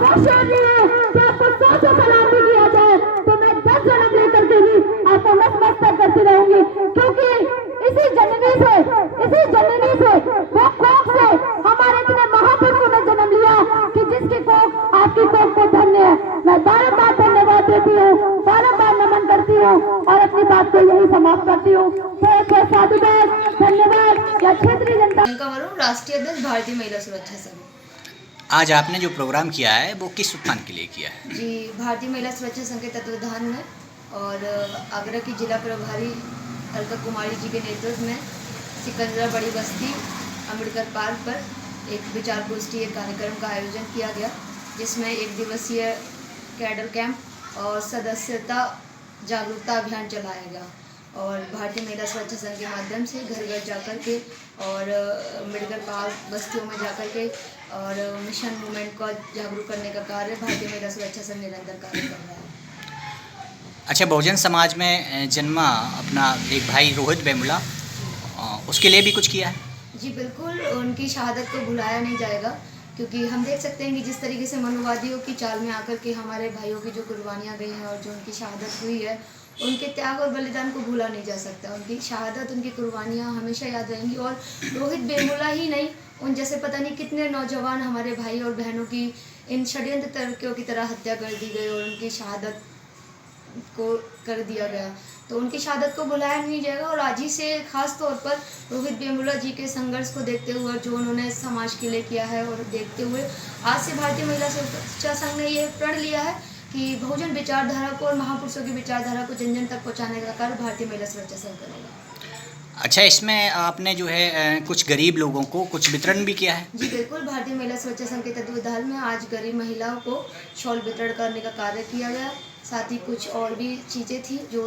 वो शेर नहीं है कि आपको 100 से सलाम भी किया जाए तो मैं 10 जन्म लेकर के भी आपको नतमस्तक करती रहूंगी, क्योंकि इसी जननी से वो कोख से हमारे इतने महापुरुषों ने जन्म लिया कि जिसकी कोख आपकी कोख को धन्य है। मैं बारंबार धन्यवाद देती हूँ, बारंबार नमन करती हूँ और अपनी बात को यही समाप्त करती हूँ। साधुवाद, धन्यवाद। या क्षेत्रीय जनता राष्ट्रीय अध्यक्ष भारतीय महिला सुरक्षा संघ। आज आपने जो प्रोग्राम किया है वो किस उत्थान के लिए किया है? जी, भारतीय महिला सुरक्षा संघ के तत्वाधान में और आगरा की जिला प्रभारी अलका कुमारी जी के नेतृत्व में सिकंदरा बड़ी बस्ती अम्बेडकर पार्क पर एक विचार गोष्ठी कार्यक्रम का आयोजन किया गया, जिसमें 1 दिवसीय कैडर कैंप और सदस्यता जागरूकता अभियान चलाया गया और भारतीय महिला सुरक्षा संघ के माध्यम से घर घर जाकर के और अम्बेडकर पार्क बस्तियों में जाकर के और मिशन मूवमेंट को जागरूक करने का कार्य भारतीय महिला सुरक्षा संघ निरंतर कार्य कर रहा है। अच्छा, बहुजन समाज में जन्मा अपना एक भाई रोहित वेमुला, उसके लिए भी कुछ किया है? जी बिल्कुल, उनकी शहादत को भुलाया नहीं जाएगा, क्योंकि हम देख सकते हैं कि जिस तरीके से मनुवादियों की चाल में आकर के हमारे भाइयों की जो कुर्बानियाँ गई हैं और जो उनकी शहादत हुई है, उनके त्याग और बलिदान को भूला नहीं जा सकता। उनकी शहादत, उनकी कुर्बानियाँ हमेशा याद रहेंगी। और रोहित वेमुला ही नहीं, उन जैसे पता नहीं कितने नौजवान हमारे भाई और बहनों की इन षड्यंत्र तर्कों की तरह हत्या कर दी गई और उनकी शहादत को कर दिया गया। तो उनकी शहादत को भुलाया नहीं जाएगा और आज ही से खास तौर पर रोहित वेमुला जी के संघर्ष को देखते हुए, जो उन्होंने समाज के लिए किया है और देखते हुए आज से भारतीय महिला सुरक्षा संघ ने ये प्रण लिया है कि बहुजन विचारधारा को और महापुरुषों की विचारधारा को जन जन तक पहुँचाने का कार्य भारतीय महिला सुरक्षा संघ करेगा। अच्छा, इसमें आपने जो है कुछ गरीब लोगों को कुछ वितरण भी किया है? जी बिल्कुल, भारतीय महिला सुरक्षा संघ के तत्वाधान में आज गरीब महिलाओं को शॉल वितरण करने का कार्य किया गया। साथ ही कुछ और भी चीज़ें थी जो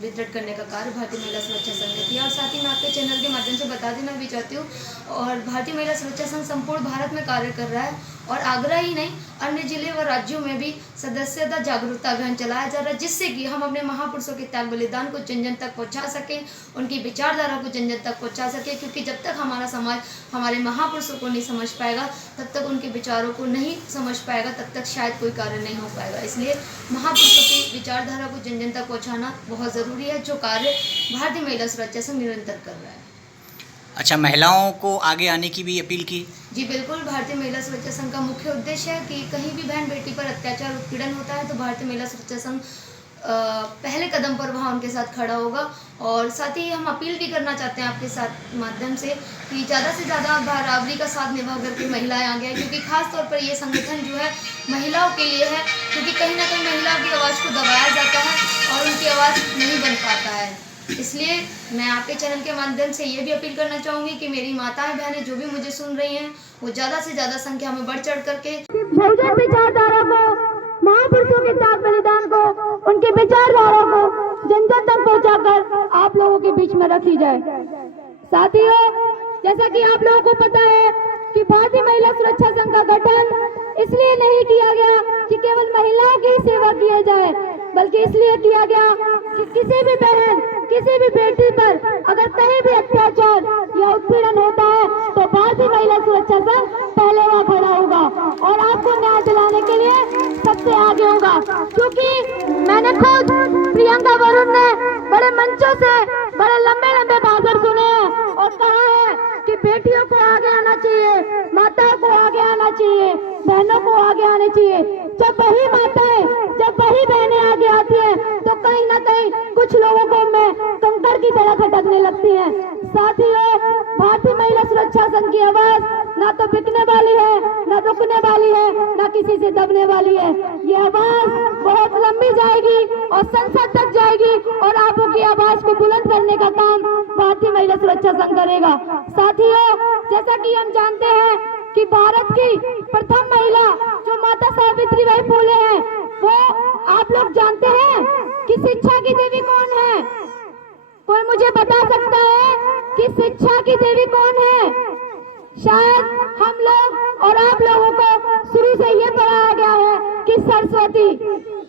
वितरण करने का कार्य भारतीय महिला सुरक्षा संघ ने किया। और साथ ही मैं आपके चैनल के माध्यम से बता देना भी चाहती हूँ, और भारतीय महिला सुरक्षा संघ संपूर्ण भारत में कार्य कर रहा है और आगरा ही नहीं, अन्य जिले व राज्यों में भी सदस्यता जागरूकता अभियान चलाया जा रहा है, जिससे कि हम अपने महापुरुषों के त्याग बलिदान को जन जन तक पहुँचा सकें, उनकी विचारधारा को जन जन तक पहुँचा सकें। क्योंकि जब तक हमारा समाज हमारे महापुरुषों को नहीं समझ पाएगा, तब तक उनके विचारों को नहीं समझ पाएगा, तब तक शायद कोई कार्य नहीं हो पाएगा। इसलिए महापुरुषों की विचारधारा को जन जन तक पहुँचाना बहुत ज़रूरी है, जो कार्य भारतीय महिला सुरक्षा संघ निरंतर कर रहा है। अच्छा, महिलाओं को आगे आने की भी अपील की? जी बिल्कुल, भारतीय महिला सुरक्षा संघ का मुख्य उद्देश्य है कि कहीं भी बहन बेटी पर अत्याचार उत्पीड़न होता है तो भारतीय महिला सुरक्षा संघ पहले कदम पर वहाँ उनके साथ खड़ा होगा। और साथ ही हम अपील भी करना चाहते हैं आपके साथ माध्यम से कि ज़्यादा से ज़्यादा बराबरी का साथ निभा करके महिलाएं आगे आए, क्योंकि खास तौर पर ये संगठन जो है महिलाओं के लिए है, क्योंकि कहीं ना कहीं महिलाओं की आवाज़ को दबाया जाता है और उनकी आवाज़ नहीं बन पाता है। इसलिए मैं आपके चैनल के माध्यम से ये भी अपील करना चाहूँगी कि मेरी माताएं बहनें जो भी मुझे सुन रही हैं, वो ज़्यादा से ज़्यादा संख्या में बढ़ चढ़ करके बहुजन विचारधारा को, महापुरुषों के त्याग बलिदान को, उनकी विचारधारा को जन जन तक पहुंचाकर आप लोगों के बीच में रखी जाए। साथियों, जैसा कि आप लोगों को पता है कि भारतीय महिला सुरक्षा संघ का गठन इसलिए नहीं किया गया कि केवल महिलाओं की सेवा किया जाए, बल्कि इसलिए किया गया कि किसी भी बहन, किसी भी बेटी पर अगर कहीं भी अत्याचार या उत्पीड़न होता है तो भारतीय महिला सुरक्षा संघ पहले वहाँ खड़ा होगा और आपको न्याय दिलाने के लिए सबसे आगे होगा। क्योंकि मैंने खुद प्रियंका वरुण ने बड़े मंचों से बड़े लंबे लंबे भाषण सुने हैं और कहा है कि बेटियों को आगे आना चाहिए, माताओं को आगे आना चाहिए, बहनों को आगे आने चाहिए। जब वही माताएं, जब वही बहनें आगे आती हैं तो कहीं ना कहीं कुछ लोगों को में कंकड़ की तरह खटकने लगती हैं। साथियों, भारतीय महिला सुरक्षा संघ की आवाज ना तो बिकने वाली है, ना रुकने वाली है, ना किसी से दबने वाली है। ये आवाज बहुत लंबी जाएगी और संसद तक जाएगी और आपको की आवाज को बुलंद करने का काम भारतीय महिला सुरक्षा संघ करेगा। साथियों, जैसा कि हम जानते हैं कि भारत की प्रथम महिला जो माता सावित्रीबाई फुले हैं, वो आप लोग जानते हैं कि शिक्षा की देवी कौन है? कोई मुझे बता सकता है कि शिक्षा की देवी कौन है? शायद हम लोग और आप लोगों को शुरू से ये पढ़ाया गया है कि सरस्वती।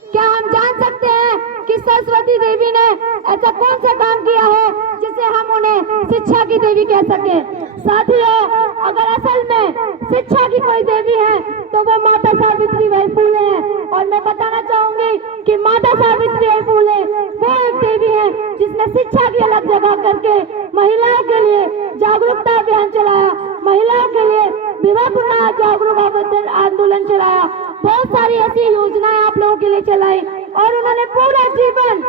क्या हम जान सकते हैं कि सरस्वती देवी ने ऐसा कौन सा काम किया है जिसे हम उन्हें शिक्षा की देवी कह सके? साथियों, अगर असल में शिक्षा की कोई देवी है तो वो माता सावित्रीबाई फूले हैं। और मैं बताना चाहूंगी कि माता सावित्रीबाई फूले वो एक देवी है जिसने शिक्षा की अलग जगह करके महिलाओं के लिए जागरूकता अभियान चलाया, महिलाओं के लिए विवाह पुनः जागरूक आंदोलन चलाया, बहुत सारी ऐसी योजनाएं आप लोगों के लिए चलाई और उन्होंने पूरा जीवन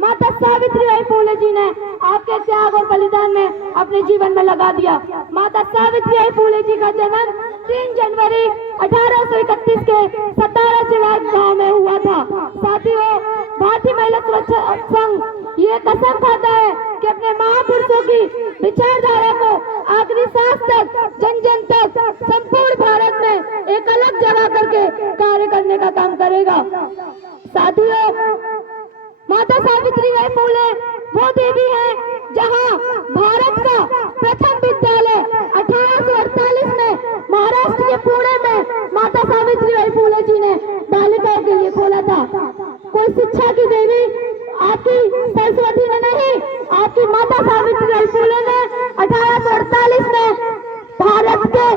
माता सावित्रीबाई फूले जी ने आपके त्याग और बलिदान में अपने जीवन में लगा दिया। माता सावित्रीबाई फूले जी का जन्म 3 जनवरी 1831 के सतारा जिला गांव में हुआ था। साथियों, भारतीय महिला सुरक्षा संघ ये कसम खाता है कि अपने महापुरुषों की विचारधारा को आखिरी सांस तक, जन जन तक, संपूर्ण भारत में एक अलग जगह करके कार्य करने का काम करेगा। साथियों, माता सावित्रीबाई फूले वो देवी है जहां भारत का प्रथम विद्यालय 1848 में महाराष्ट्र के पुणे में माता सावित्रीबाई फूले जी ने बालिकाओं के लिए खोला था। कोई शिक्षा की देवी आपकी सरस्वती ने नहीं, आपकी माता सावित्रीबाई फूले ने 1848 में भारत के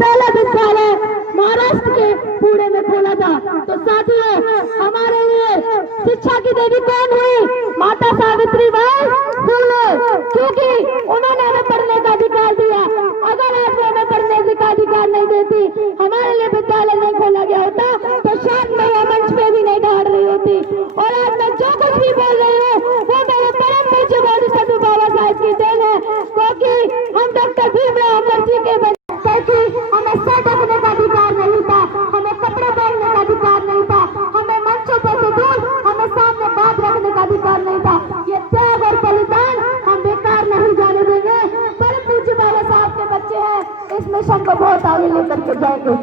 पहला विद्यालय महाराष्ट्र के पुणे में खोला था। तो साथियों, हमारे लिए शिक्षा की देवी कौन हुई? माता सावित्रीबाई फूले, क्योंकि उन्होंने हमें पढ़ने का अधिकार दिया। अगर आज वो हमें पढ़ने का अधिकार नहीं देती, हमारे लिए विद्यालय नहीं खोला गया होता, तो शायद मैं यह मंच पे भी नहीं दौड़ रही होती। और आज मैं जो कुछ भी बोल रही हूँ वो मेरे परम पूज्य बौद्ध बाबा साहब की देन है, क्योंकि हम डॉक्टर भीमराव अम्बेडकर के कि हमें सर ढकने का अधिकार नहीं था, हमें कपड़े पहनने का अधिकार नहीं था, हमें मंचों पर से दूर हमें सामने बात रखने का अधिकार नहीं था। ये त्याग और बलिदान हम बेकार नहीं जाने देंगे। परम पूज्य बाबा साहब के बच्चे हैं, इस मिशन को बहुत आगे लेकर के जाएंगे।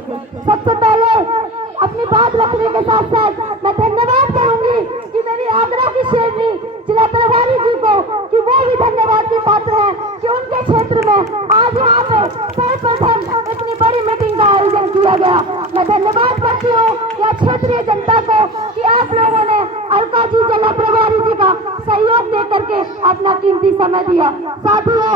सबसे पहले अपनी बात रखने के साथ साथ मैं धन्यवाद करूंगी कि मेरी आगरा की शेरनी जिला प्रभारी जी को, कि वो भी धन्यवाद के पात्र है कि उनके क्षेत्र में आज यहाँ पे सर्वप्रथम इतनी बड़ी मीटिंग का आयोजन किया गया। मैं धन्यवाद करती हूँ या क्षेत्रीय जनता को कि आप लोगों ने अलका जी जिला प्रभारी जी का सहयोग दे करके अपना कीमती समय दिया। साथियों,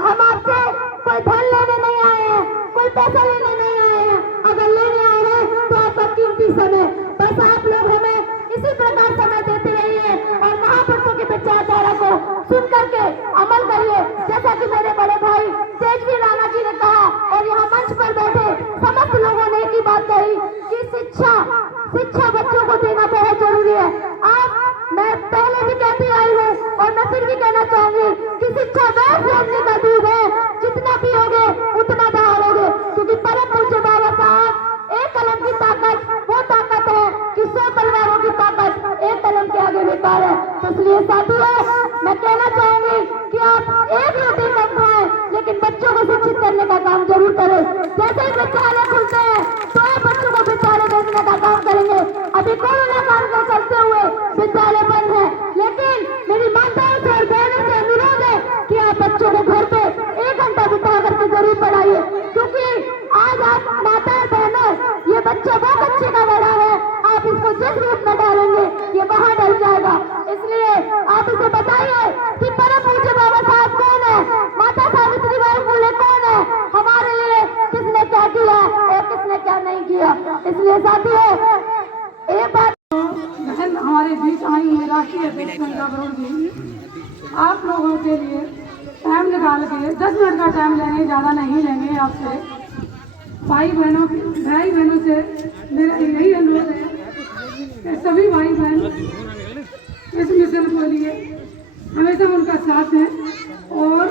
हम आपसे कोई धन लेने नहीं आए हैं, कोई पैसा लेने नहीं आए हैं। अगर लेने आए हैं तो आपका कीमती समय, बस आप लोग हमें इसी प्रकार समय देते रहिए और महापुरुषों की विचारधारा को सुन करके अमल करिए। जैसा कि मेरे बड़े भाई तेजवी राणा जी ने कहा और यहाँ मंच पर बैठे समस्त लोगों ने एक ही बात कही कि शिक्षा बच्चों को देना बहुत जरूरी है। मैं पहले भी कहती आई हूँ और मैं फिर भी कहना चाहूंगी कि शिक्षा वह सोचने का दूध है, जितना पियोगे उतना दहाड़ोगे, क्योंकि परम पूज्य बाबा साहब एक कलम की ताकत वो ताकत है कि 100 तलवारों की ताकत एक कलम के आगे बेकार है। तो इसलिए साथियों, मैं कहना चाहूंगी कि आप एक रोटी कम खाएं, लेकिन बच्चों को शिक्षित करने का काम जरूर करें। जैसे ही विद्यालय खुलते हैं तो आप बच्चों को विद्यालय भेजने का काम करेंगे। अभी कोरोना काल के चलते हुए विद्यालय बंद है, लेकिन मेरी माताओं से और बहनों से अनुरोध है कि आप बच्चों को घर पे 1 घंटा बिता करके जरूर पढ़ाइए, क्योंकि आज आप माता और बहनों, ये बच्चा वो बच्चे का बड़ा है, आप इसको जिस रूप में डालेंगे ये वहाँ डल जाएगा। इसलिए आप इसे बताइए कि परम पूज्य बाबा साहब कौन है, माता सावित्रीबाई फूले कौन है, हमारे लिए किसने क्या किया और किसने क्या नहीं किया। इसलिए साथियों, एक बात बहन हमारे बीच आई है, राष्ट्रीय अध्यक्ष गंगा बरूड़ जी, आप लोगों के लिए टाइम निकाल के 10 मिनट का टाइम लेंगे, ज़्यादा नहीं लेंगे। आपसे भाई बहनों से मेरा यही अनुरोध है कि सभी भाई बहन इस मिशन के लिए हमेशा उनका साथ है, और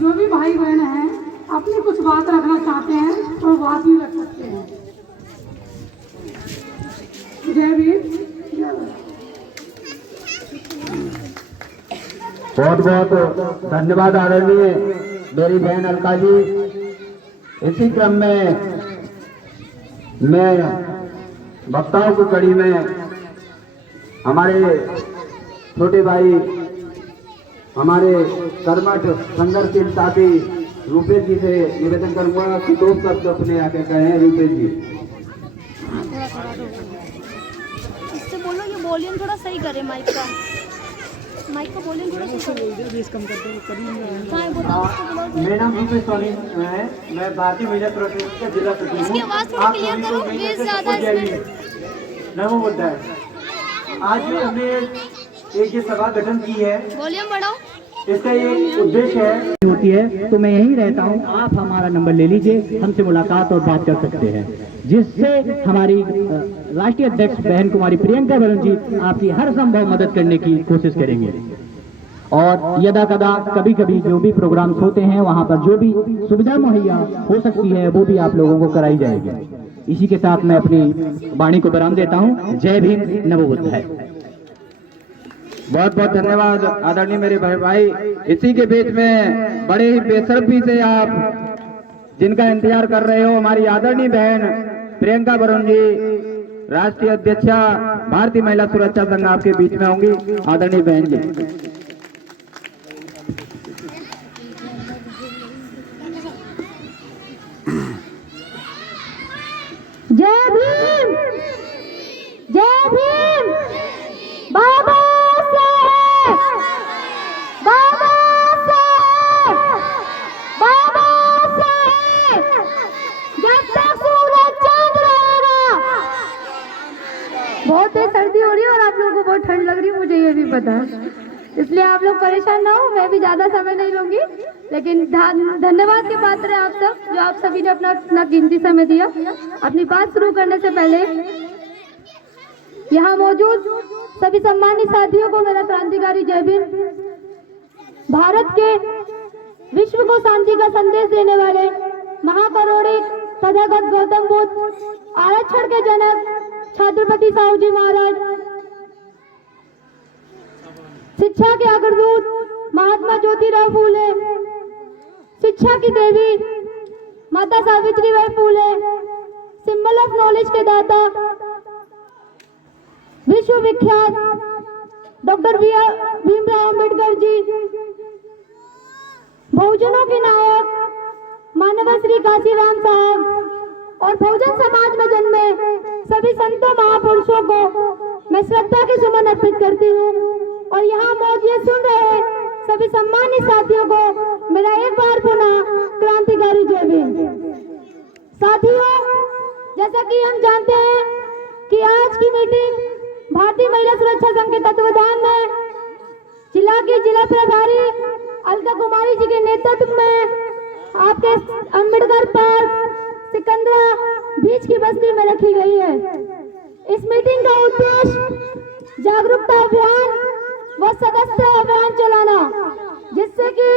जो भी भाई बहन हैं अपनी कुछ बात रखना चाहते हैं तो बात भी रख सकते हैं। जय भीम। बहुत बहुत धन्यवाद आदरणीय मेरी बहन अलका जी। इसी क्रम में मैं वक्ताओं की कड़ी में हमारे छोटे भाई, हमारे कर्मठ संघर्षशील साथी रूपेश जी से निवेदन करूंगा कि 2 शब्द अपने आके कहें। रूपेश जी, इससे बोलो ये वॉल्यूम थोड़ा सही करे माइक का। माइक को बोलें थोड़ा सा कहाँ है बताओ उसको बुलाओ। मेरा नाम भूपेश सोनी है, मैं भारतीय महिला सुरक्षा का जिला सचिव इसकी हूँ। आवाज़ थोड़ी आप क्लियर सभी करो, को मेरी बेस ज़्यादा तरफ से इसमें। नमो बुद्धाय। आज हमने एक ये सभा गठन की है, वॉल्यूम बढ़ाओ। इसका ये उद्देश्य है होती है तो मैं यहीं रहता हूँ, आप हमारा नंबर ले लीजिए, हमसे मुलाकात और बात कर सकते हैं, जिससे हमारी राष्ट्रीय अध्यक्ष बहन कुमारी प्रियंका बहन जी आपकी हर संभव मदद करने की कोशिश करेंगे। और यदा कदा कभी कभी जो भी प्रोग्राम्स होते हैं वहाँ पर जो भी सुविधा मुहैया हो सकती है वो भी आप लोगों को कराई जाएगी। इसी के साथ मैं अपनी वाणी को विराम देता हूँ। जय भीम, नमो बुद्धाय। बहुत बहुत धन्यवाद आदरणीय मेरे भाई। इसी के बीच में बड़े ही बेसब्री से आप जिनका इंतजार कर रहे हो, हमारी आदरणीय बहन प्रियंका वरुण जी, राष्ट्रीय अध्यक्षा भारतीय महिला सुरक्षा संघ आपके बीच में होंगी। आदरणीय बहन जी। जय भीम, जय भीम। बाबा साहेब, बाबा साहेब, बाबा साहेब, जब तक सूरज चांद रहेगा। बहुत तेज सर्दी हो रही है और आप लोगों को बहुत ठंड लग रही है, मुझे ये भी पता है, इसलिए आप लोग परेशान ना हो। मैं भी ज्यादा समय नहीं लूंगी, लेकिन धन्यवाद के पात्र हैं आप सब, जो आप सभी ने अपना कीमती समय दिया। अपनी बात शुरू करने से पहले यहाँ मौजूद सभी सम्मानित साथियों को मेरा क्रांतिकारी जय भीम। भारत के विश्व को शांति का संदेश देने वाले महाकरुणी तथागत गौतम बुद्ध, आरक्षण के जनक छत्रपति साहू जी महाराज, शिक्षा के अग्रदूत महात्मा ज्योतिराव फूले, शिक्षा की देवी माता Savitribai Phule, symbol of knowledge के दाता, विश्व विख्यात डॉक्टर भीमराव अंबेडकर जी, बहुजनों के नायक मानव श्री काशीराम साहब और बहुजन समाज में जन्मे सभी संतों महापुरुषों को मैं श्रद्धा के सुमन अर्पित करती हूँ। और यहाँ मौजूद सुन रहे सभी सम्मानित साथियों को मेरा एक बार पुनः क्रांतिकारी जय भीम। साथियों, जैसा कि हम जानते हैं कि आज की मीटिंग भारतीय महिला सुरक्षा संघ के तत्वाधान में जिला की जिला प्रभारी अलका कुमारी जी के नेतृत्व में आपके अम्बेडकर पार्क सिकंदरा बीच की बस्ती में रखी गई है। इस मीटिंग का उद्देश्य जागरूकता अभियान व सदस्यता अभियान चलाना, जिससे कि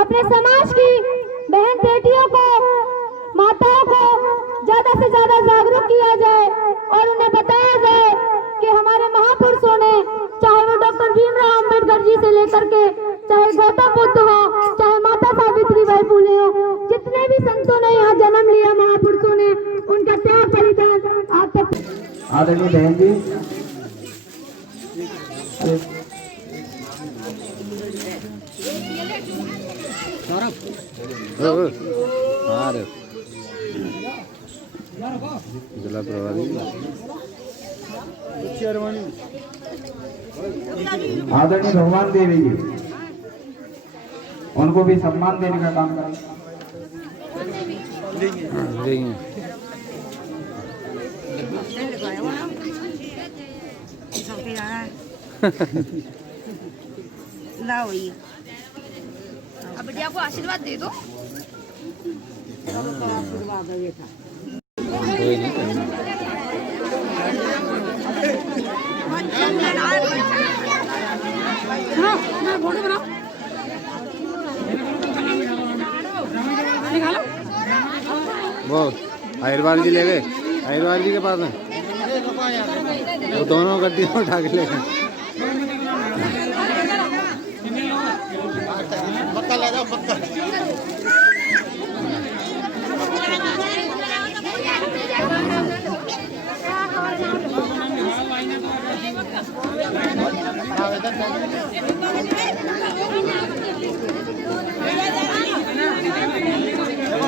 अपने समाज की बहन बेटियों को, माताओं को ज्यादा से ज्यादा जागरूक किया जाए और उन्हें बताया जाए कि हमारे महापुरुषों ने, चाहे वो डॉक्टर भीमराव अंबेडकर जी से लेकर के चाहे गौतम बुद्ध हो, चाहे माता सावित्रीबाई फूले हो, जितने भी संतों ने यहाँ जन्म लिया, महापुरुषों ने, उनका त्याग बलिदान आप तक। आदरणीय बहन जी, जिला प्रभारी आदरणीय भगवान देवी जी, उनको भी सम्मान देने का काम करें। अब बेटिया को आशीर्वाद दे दो। वो आयुर्वाद जी ले गए, आयुर्वाद जी के पास है, वो दोनों गड्डी में उठा के ले गए।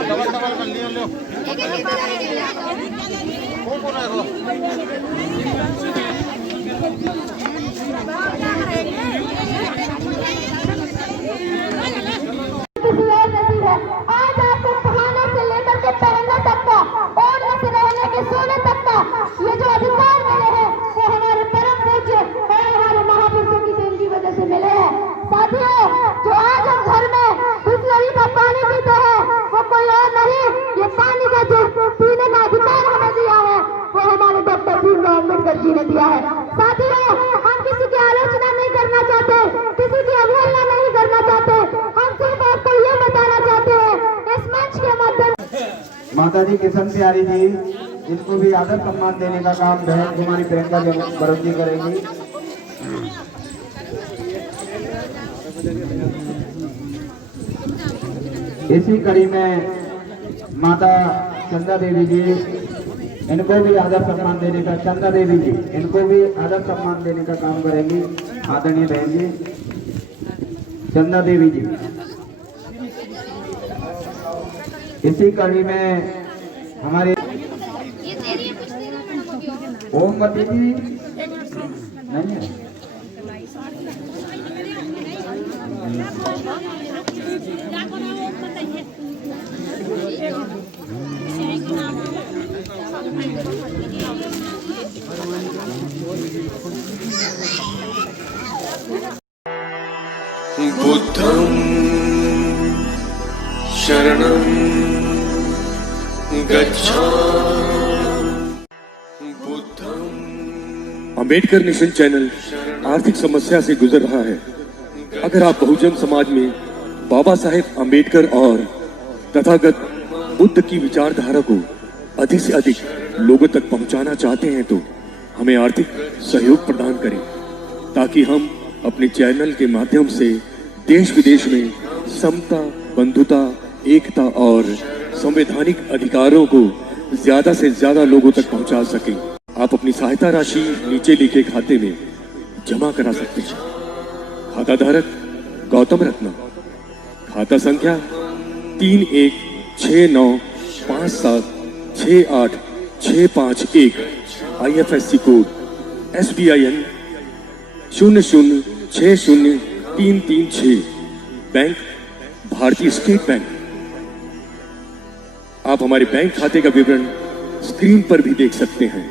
डबल ये जो अधिकार मिले हैं वो हमारे परम पूज्य और हमारे महापुरुषों की देन की वजह से मिले हैं। साथियों, जो आज हम घर में बिसलरी का पानी पीते हैं वो कोई और नहीं, ये पानी का जो पीने का अधिकार हमें दिया है वो हमारे डॉक्टर भीमराव अम्बेडकर जी ने दिया है। साथियों, हम किसी की आलोचना नहीं करना चाहते, किसी की अवहेलना नहीं करना चाहते, हम सिर्फ आपको ये बताना चाहते हैं इस मंच के माध्यम माता जी किशन प्यारी जी, इनको भी आदर सम्मान देने का काम बहन कुमारी प्रियंका बरुण जी करेंगी। इसी कड़ी में माता चंदा देवी जी, इनको भी आदर सम्मान देने का, चंदा देवी जी इनको भी आदर सम्मान देने का काम करेंगी। आदरणीय बहन जी चंदा देवी जी। इसी कड़ी में हमारे ओमवती जी नहीं है, बुद्धं शरणं गच्छामि। अंबेडकर नेशन चैनल आर्थिक समस्या से गुजर रहा है। अगर आप बहुजन समाज में बाबा साहेब अंबेडकर और तथागत बुद्ध की विचारधारा को अधिक से अधिक लोगों तक पहुंचाना चाहते हैं तो हमें आर्थिक सहयोग प्रदान करें, ताकि हम अपने चैनल के माध्यम से देश विदेश में समता, बंधुता, एकता और संवैधानिक अधिकारों को ज्यादा से ज्यादा लोगों तक पहुंचा सकें। आप अपनी सहायता राशि नीचे लिखे खाते में जमा करा सकते हैं। खाता धारक गौतम रत्ना, खाता संख्या 3169576865 IFSC कोड SBIN 0060336, बैंक भारतीय स्टेट बैंक। आप हमारे बैंक खाते का विवरण स्क्रीन पर भी देख सकते हैं।